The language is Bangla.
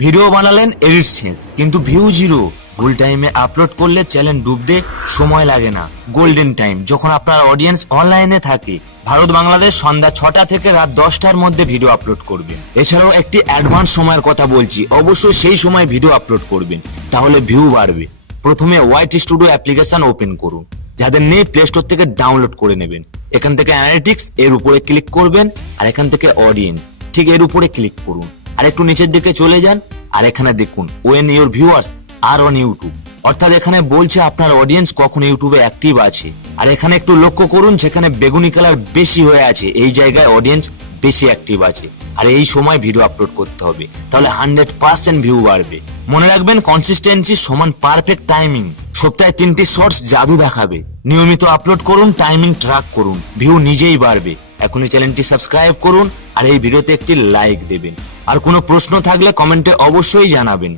ভিডিও বানালেন, এডিট শেষ, কিন্তু ভিউ জিরো। ভুল টাইমে আপলোড করলে চ্যানেল ডুবতে সময় লাগে না। গোল্ডেন টাইম, যখন আপনার অডিয়েন্স অনলাইনে থাকে। ভারত বাংলাদেশ সন্ধ্যা 6টা থেকে রাত 10টার মধ্যে ভিডিও আপলোড করবেন। এছাড়াও একটি অ্যাডভান্স সময়ের কথা বলছি, অবশ্যই সেই সময় ভিডিও আপলোড করবেন, তাহলে ভিউ বাড়বে। প্রথমে ওয়াইটি স্টুডিও অ্যাপ্লিকেশন ওপেন করুন, যাদের নেই প্লে স্টোর থেকে ডাউনলোড করে নেবেন। এখান থেকে অ্যানালিটিক্স এর উপরে ক্লিক করবেন, আর এখান থেকে অডিয়েন্স ঠিক এর উপরে ক্লিক করুন, আর একটু নিচের দিকে চলে যান, আর এখানে দেখুন when your viewers are on YouTube, অর্থাৎ এখানে বলছে আপনার অডিয়েন্স কখন ইউটিউবে অ্যাক্টিভ আছে। আর এখানে একটু লক্ষ্য করুন, যেখানে বেগুনি কালার বেশি হয়ে আছে এই জায়গায় অডিয়েন্স বেশি অ্যাক্টিভ আছে, আর এই সময় ভিডিও আপলোড করতে হবে, তাহলে 100% ভিউ বাড়বে। মনে রাখবেন, কনসিস্টেন্সি সমান পারফেক্ট টাইমিং। সপ্তাহে 3টি শর্টস জাদু দেখাবে। নিয়মিত আপলোড করুন, টাইমিং ট্র্যাক করুন, ভিউ নিজেই বাড়বে। এখনই চ্যানেলটি সাবস্ক্রাইব করুন, আর এই ভিডিওতে একটি লাইক দেবেন। আর কোনো প্রশ্ন থাকলে কমেন্টে অবশ্যই জানাবেন।